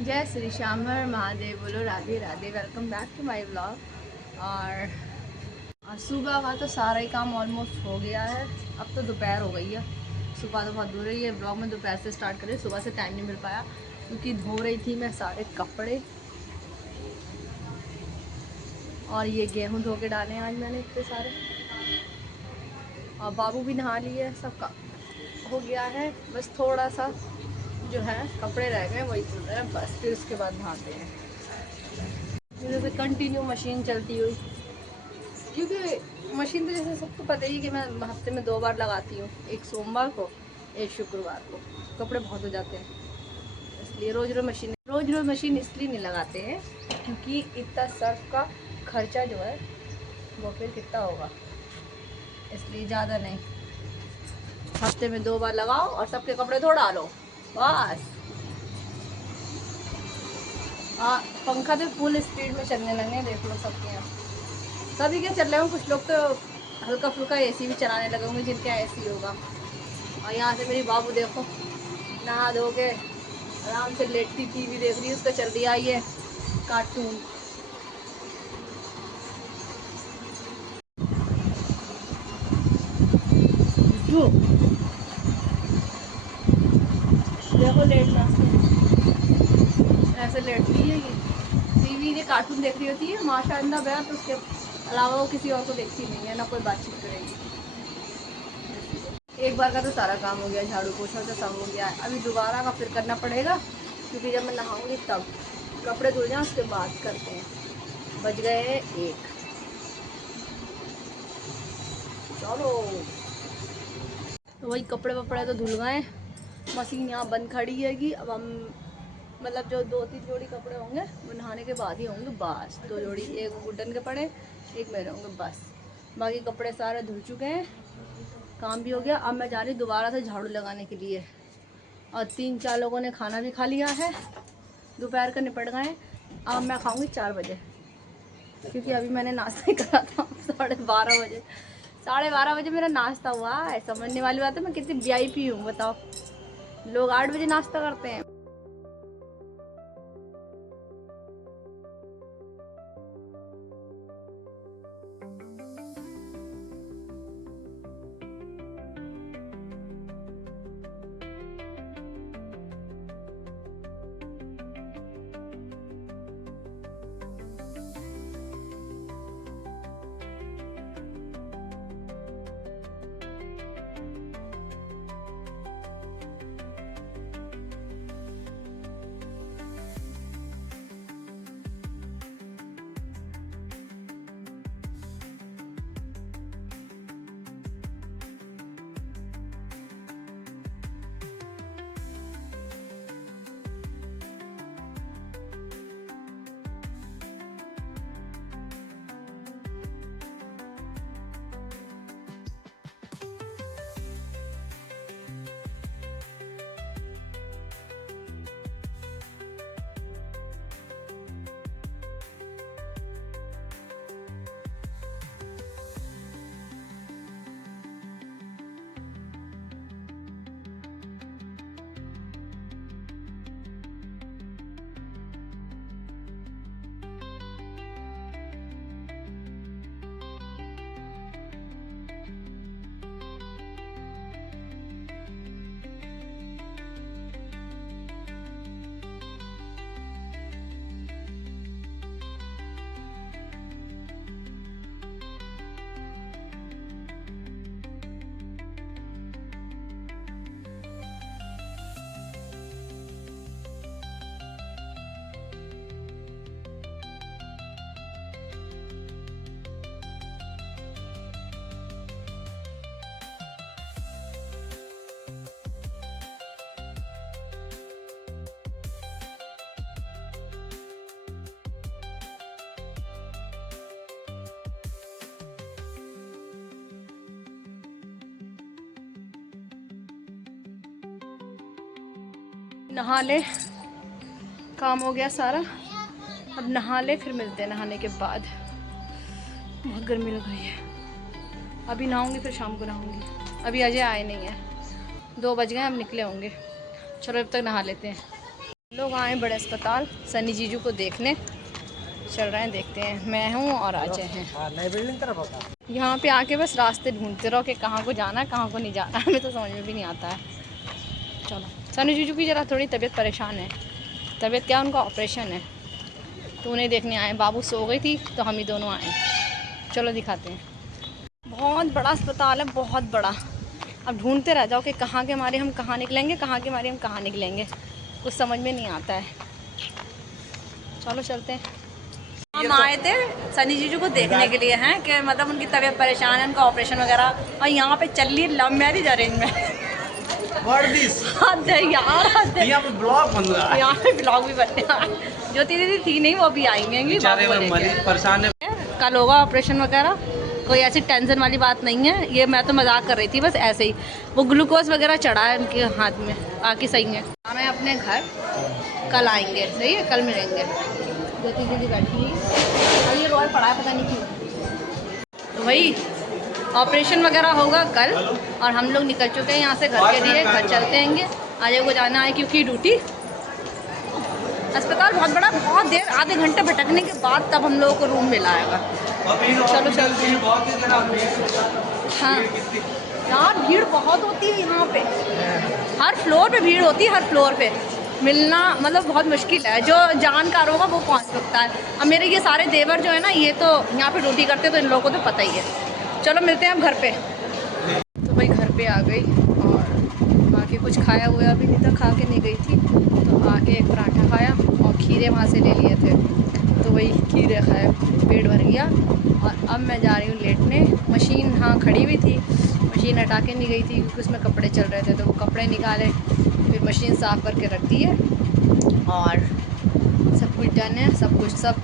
जय श्री श्याम हर महादेव, बोलो Radhe Radhe. Welcome back to my vlog. और सुबह का तो सारा ही काम ऑलमोस्ट हो गया है। अब तो दोपहर हो गई है। सुबह तो बहुत दूर रही है। ब्लॉग में दोपहर से स्टार्ट करें, सुबह से टाइम नहीं मिल पाया क्योंकि धो रही थी मैं सारे कपड़े। और ये गेहूँ धो के डाले आज मैंने इतने सारे। और बाबू भी नहा लिए, सबका हो गया है। बस थोड़ा सा जो है कपड़े रह गए, वही धुल रहे हैं बस। फिर उसके बाद नहाते हैं। जैसे कंटिन्यू मशीन चलती हुई, क्योंकि मशीन तो जैसे सबको पता ही है कि मैं हफ्ते में 2 बार लगाती हूँ, एक सोमवार को एक शुक्रवार को। कपड़े बहुत हो जाते हैं, इसलिए रोज़ रोज़ मशीन इसलिए नहीं लगाते हैं क्योंकि इतना सर्फ का खर्चा जो है वो फिर कितना होगा, इसलिए ज़्यादा नहीं। हफ्ते में 2 बार लगाओ और सबके कपड़े धो डालो बस। पंखा तो फुल स्पीड में चलने लगे हैं, देख लो सबके यहाँ। सभी के चल रहे होंगे, कुछ लोग तो हल्का फुल्का एसी भी चलाने लगे होंगे जिनका एसी होगा। और यहाँ से मेरी बाबू देखो नहा धो के आराम से लेटती टीवी देख रही है। उसका चल रही है ये कार्टून। जो देखो लेटना ऐसे लेटती है ये, टीवी ये कार्टून देख रही होती है माशाअल्लाह बया। तो उसके अलावा वो किसी और को देखती नहीं है, ना कोई बातचीत करेगी। एक बार का तो सारा काम हो गया, झाड़ू पोछा तो सब हो गया। अभी दोबारा का फिर करना पड़ेगा क्योंकि जब मैं नहाऊंगी तब कपड़े धुल जाएं, उसके बाद करते हैं। बज गए 1। चलो तो वही कपड़े वपड़े तो धुल गए। मशीन यहाँ बंद खड़ी हैगी। अब हम मतलब जो 2-3 जोड़ी कपड़े होंगे वो नहाने के बाद ही होंगे बस। 2 जोड़ी, एक गुड्डन के पड़े, एक मेरे होंगे बस। बाकी कपड़े सारे धुल चुके हैं, काम भी हो गया। अब मैं जा रही दोबारा से झाड़ू लगाने के लिए। और 3-4 लोगों ने खाना भी खा लिया है, दोपहर का निपट गए। अब मैं खाऊंगी 4 बजे क्योंकि अभी मैंने नाश्ता ही करा था 12:30 बजे। 12:30 बजे मेरा नाश्ता हुआ है। समझने वाली बात है, मैं कितनी वीआईपी हूँ बताओ। लोग 8 बजे नाश्ता करते हैं। नहा ले, काम हो गया सारा। अब नहा ले, फिर मिलते हैं नहाने के बाद। बहुत गर्मी लग रही है। अभी नहाऊंगी फिर शाम को नहाऊंगी। अभी अजय आए नहीं है, 2 बज गए, अब निकले होंगे। चलो अब तक नहा लेते हैं। लोग आए बड़े अस्पताल सनी जीजू को देखने, चल रहे हैं, देखते हैं। मैं हूँ और अजय हैं। यहाँ पे आके बस रास्ते ढूंढते रहो कि कहाँ को जाना है कहाँ को नहीं जाना, हमें तो समझ में भी नहीं आता है। चलो, सनी जीजू की ज़रा थोड़ी तबीयत परेशान है। तबीयत क्या, उनका ऑपरेशन है, तो उन्हें देखने आए। बाबू सो गई थी तो हम ही दोनों आए। चलो दिखाते हैं। बहुत बड़ा अस्पताल है, बहुत बड़ा। अब ढूंढते रह जाओ कि कहाँ के मारे हम कहाँ निकलेंगे, कहाँ के मारे हम कहाँ निकलेंगे, कुछ समझ में नहीं आता है। चलो चलते हैं। हम आए थे सनी जीजू को देखने के लिए, हैं कि मतलब उनकी तबीयत परेशान है, उनका ऑपरेशन वगैरह। और यहाँ पे चल रही लव मैरिज अरेंजमेंट। यहाँ पे ब्लॉग बन रहा है, यहाँ पे ब्लॉग भी बनने वाला है। ज्योति दीदी थी नहीं, वो भी आएंगे। परेशान है, कल होगा ऑपरेशन वगैरह। कोई ऐसी टेंशन वाली बात नहीं है, ये मैं तो मजाक कर रही थी बस ऐसे ही। वो ग्लूकोज वगैरह चढ़ा है उनके हाथ में, बाकी सही है। मैं अपने घर कल आएंगे, सही है, कल मिलेंगे। ज्योति दीदी बैठी और ये रोल पड़ा है, पता नहीं क्यों। तो वही ऑपरेशन वगैरह होगा कल, और हम लोग निकल चुके हैं यहाँ से घर के लिए। घर चलते हैंगे, अजय को जाना है क्योंकि ड्यूटी। अस्पताल बहुत बड़ा, बहुत देर, आधे घंटे भटकने के बाद तब हम लोगों को रूम मिला है। चलो चलते हैं। हाँ यार, भीड़ बहुत होती है यहाँ पे, हर फ्लोर पे भीड़ होती है, हर फ्लोर पे मिलना मतलब बहुत मुश्किल है। जो जानकार होगा वो पहुँच सकता है। अब मेरे ये सारे देवर जो है ना, ये तो यहाँ पे ड्यूटी करते, तो इन लोगों को तो पता ही है। चलो मिलते हैं अब घर पे। तो भाई घर पे आ गई और आके कुछ खाया हुआ अभी नहीं था, खा के नहीं गई थी, तो आके एक पराठा खाया और खीरे वहाँ से ले लिए थे, तो वही खीरे खाए, पेट भर गया। और अब मैं जा रही हूँ लेटने। मशीन हाँ खड़ी हुई थी, मशीन हटा के नहीं गई थी क्योंकि उसमें कपड़े चल रहे थे, तो वो कपड़े निकाले, फिर मशीन साफ़ करके रख दी है और सब कुछ डन है। सब कुछ सब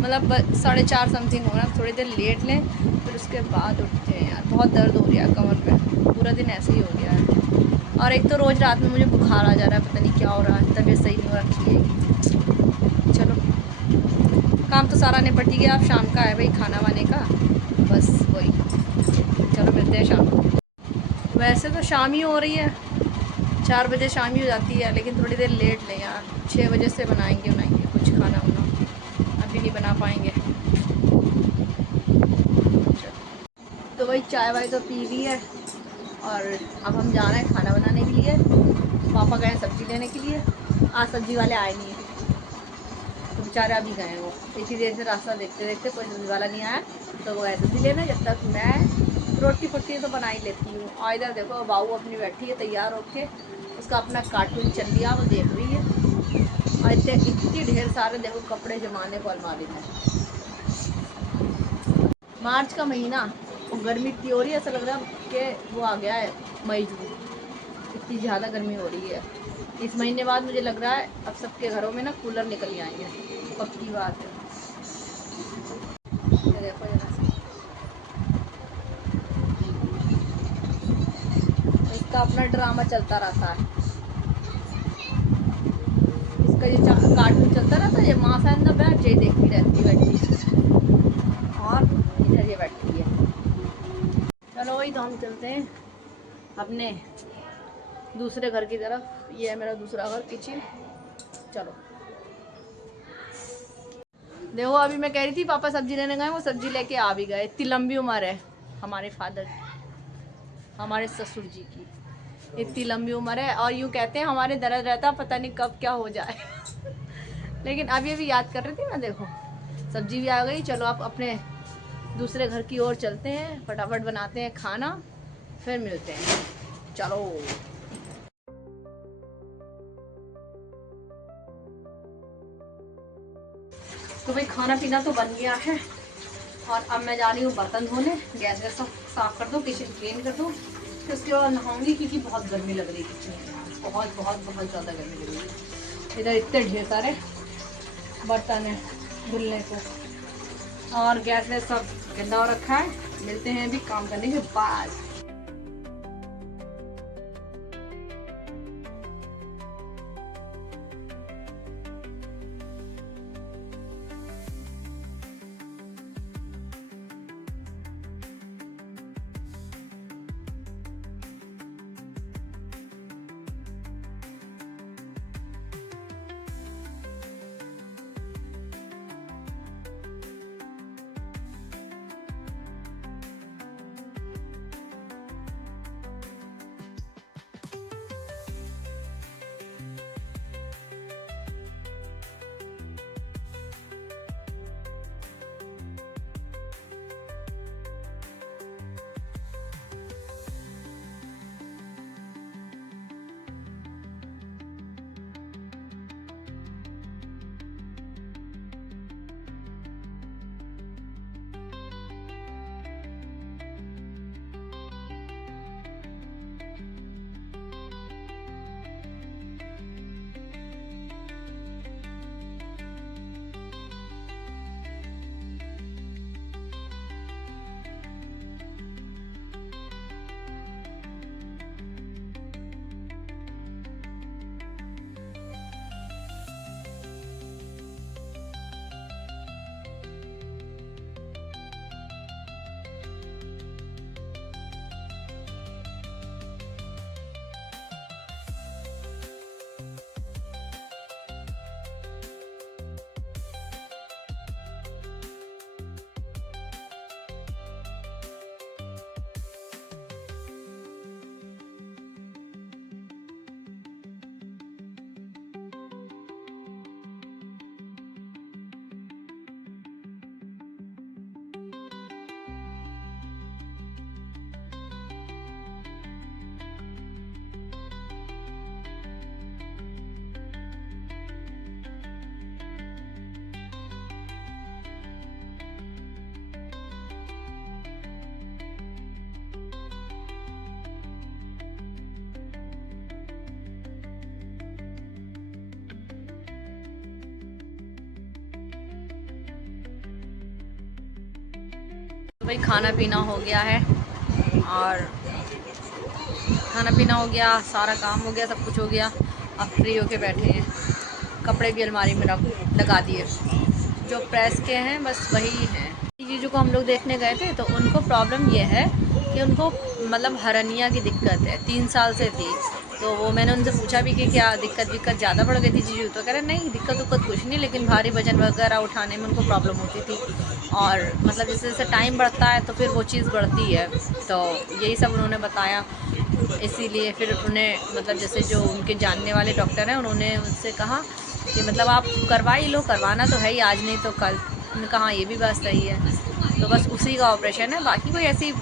मतलब 4:30 समथिंग हो रहा है। थोड़ी देर लेट लें फिर उसके बाद उठते हैं। यार बहुत दर्द हो रहा है कमर पे, पूरा दिन ऐसे ही हो गया है। और एक तो रोज़ रात में मुझे बुखार आ जा रहा है, पता नहीं क्या हो रहा है, तबीयत सही नहीं हो रखी है। चलो, काम तो सारा निपट ही गया, अब शाम का है भाई खाना वाने का, बस वही। चलो मिलते हैं शाम को। वैसे तो शाम ही हो रही है, 4 बजे शाम ही हो जाती है, लेकिन थोड़ी देर लेट लें यार। 6 बजे से बनाएंगे कुछ खाना वाना, अभी नहीं बना पाएंगे। तो वही चाय वाय तो पी ली है और अब हम जा रहे हैं खाना बनाने के लिए। पापा गए सब्ज़ी लेने के लिए, आज सब्ज़ी वाले आए नहीं, तो बेचारे अभी गए हैं। वो इतनी देर से रास्ता देखते देखते कोई सब्ज़ी वाला नहीं आया, तो वो गए सब्ज़ी लेना। जब तक मैं रोटी फुट्टी तो बना ही लेती हूँ। और इधर देखो बाबू अपनी बैठी है तैयार होके, उसका अपना कार्टून चल दिया, वो देख रही है। और इतनी ढेर सारे देखो कपड़े जमाने को अलमारी में। मार्च का महीना और गर्मी इतनी हो रही है, ऐसा लग रहा है कि वो आ गया है मई जून, इतनी ज़्यादा गर्मी हो रही है। इस महीने बाद मुझे लग रहा है अब सबके घरों में ना कूलर निकल ही आएंगे, पक्की बात है। देखो जरा से, इसका अपना ड्रामा चलता रहता है, इसका ये कार्टून चलता रहता है। ये माँ सा अंदर बैठ जाए देखती रहती बैठी, और इधर ये बैठी है। चलो वही तो हम चलते हैं अपने दूसरे घर की तरफ। ये है मेरा दूसरा घर, किचन। चलो देखो, अभी मैं कह रही थी पापा सब्जी लेने गए, वो सब्जी लेके आ भी गए। इतनी लंबी उम्र है हमारे फादर की, हमारे ससुर जी की, इतनी लंबी उम्र है। और यूँ कहते हैं हमारे दर्द रहता पता नहीं कब क्या हो जाए। लेकिन अभी अभी याद कर रही थी मैं, देखो सब्जी भी आ गई। चलो आप अपने दूसरे घर की ओर चलते हैं, फटाफट बनाते हैं खाना, फिर मिलते हैं। चलो तो भाई खाना पीना तो बन गया है और अब मैं जा रही हूँ बर्तन धोने। गैस वैस सब साफ़ कर दो, किचन क्लीन कर दो, फिर उसके बाद नहाऊंगी क्योंकि बहुत गर्मी लग रही है किचन में, बहुत बहुत बहुत ज़्यादा गर्मी लग रही है। इधर इतने ढेर सारे बर्तन है धुलने को और गैस वैस सब गंदा हो रखा है। मिलते हैं अभी काम करने के बाद। भाई खाना पीना हो गया है, और खाना पीना हो गया, सारा काम हो गया, सब कुछ हो गया। अब फ्री होके बैठे हैं। कपड़े भी अलमारी में लगा दिए, जो प्रेस के हैं बस वही हैं। जीजू को हम लोग देखने गए थे, तो उनको प्रॉब्लम ये है कि उनको मतलब हरनिया की दिक्कत है, 3 साल से थी। तो वो मैंने उनसे पूछा भी कि क्या दिक्कत ज़्यादा बढ़ गई थी जीजू, तो कह रहे नहीं दिक्कत कुछ नहीं, लेकिन भारी वजन वगैरह उठाने में उनको प्रॉब्लम होती थी। और मतलब जैसे जैसे टाइम बढ़ता है तो फिर वो चीज़ बढ़ती है। तो यही सब उन्होंने बताया। इसीलिए फिर उन्हें मतलब जैसे जो उनके जानने वाले डॉक्टर हैं, उन्होंने उनसे कहा कि मतलब आप करवा ही लो, करवाना तो है ही, आज नहीं तो कल। उन्होंने कहा ये भी बात सही है। तो बस उसी का ऑपरेशन है, बाकी कोई ऐसी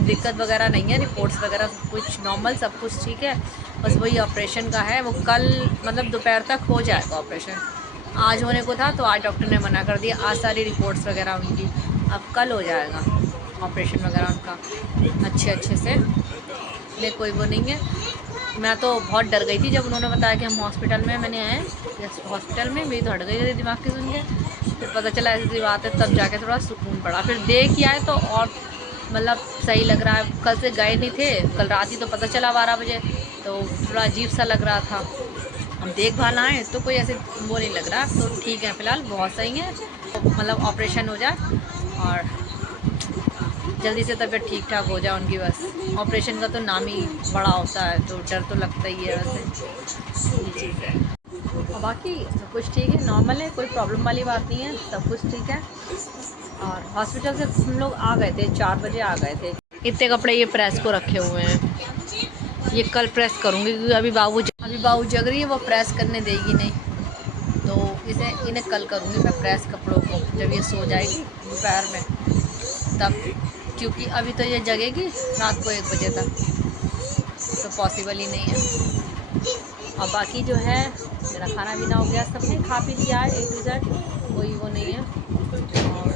दिक्कत वगैरह नहीं है, रिपोर्ट्स वगैरह कुछ नॉर्मल, सब कुछ ठीक है। बस वही ऑपरेशन का है, वो कल मतलब दोपहर तक हो जाएगा ऑपरेशन। आज होने को था तो आज डॉक्टर ने मना कर दिया, आज सारी रिपोर्ट्स वगैरह उनकी, अब कल हो जाएगा ऑपरेशन वगैरह उनका अच्छे से। ले कोई वो नहीं है। मैं तो बहुत डर गई थी जब उन्होंने बताया कि हम हॉस्पिटल में, मैंने आए हॉस्पिटल में, मेरी तो हट गई थी दिमाग की सुन के। फिर पता चला ऐसी बात है, तब जाके थोड़ा सुकून पड़ा। फिर देख ही आए तो और मतलब सही लग रहा है। कल से गए नहीं थे, कल रात ही तो पता चला 12 बजे, तो थोड़ा अजीब सा लग रहा था। हम देखभाल आए तो कोई ऐसे वो नहीं लग रहा, तो ठीक है फ़िलहाल बहुत सही है। मतलब ऑपरेशन हो जाए और जल्दी से तबीयत ठीक ठाक हो जाए उनकी। बस ऑपरेशन का तो नाम ही बड़ा होता है, तो डर तो लगता ही है वैसे, ये चीज़ है। और बाकी सब कुछ ठीक है, नॉर्मल है, कोई प्रॉब्लम वाली बात नहीं है, सब कुछ ठीक है। और हॉस्पिटल से हम लोग आ गए थे, 4 बजे आ गए थे। इतने कपड़े ये प्रेस को रखे हुए हैं, ये कल प्रेस करूँगी क्योंकि अभी बाबू जग रही है, वो प्रेस करने देगी नहीं, तो इन्हें कल करूँगी मैं प्रेस कपड़ों को, जब ये सो जाएगी दोपहर में तब। क्योंकि अभी तो ये जगेगी रात को 1 बजे तक, तो पॉसिबल ही नहीं है। और बाकी जो है मेरा खाना पीना हो गया, सबने खा पी लिया है A to Z, कोई वो नहीं है। और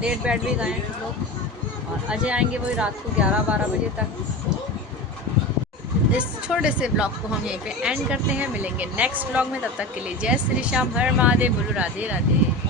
लेट बैठ भी गए हैं लोग, और अजय आएंगे वही रात को 11-12 बजे तक। इस छोटे से ब्लॉग को हम यहीं पे एंड करते हैं, मिलेंगे नेक्स्ट ब्लॉग में, तब तक के लिए जय श्री श्याम, हर महादेव, बोलो राधे राधे।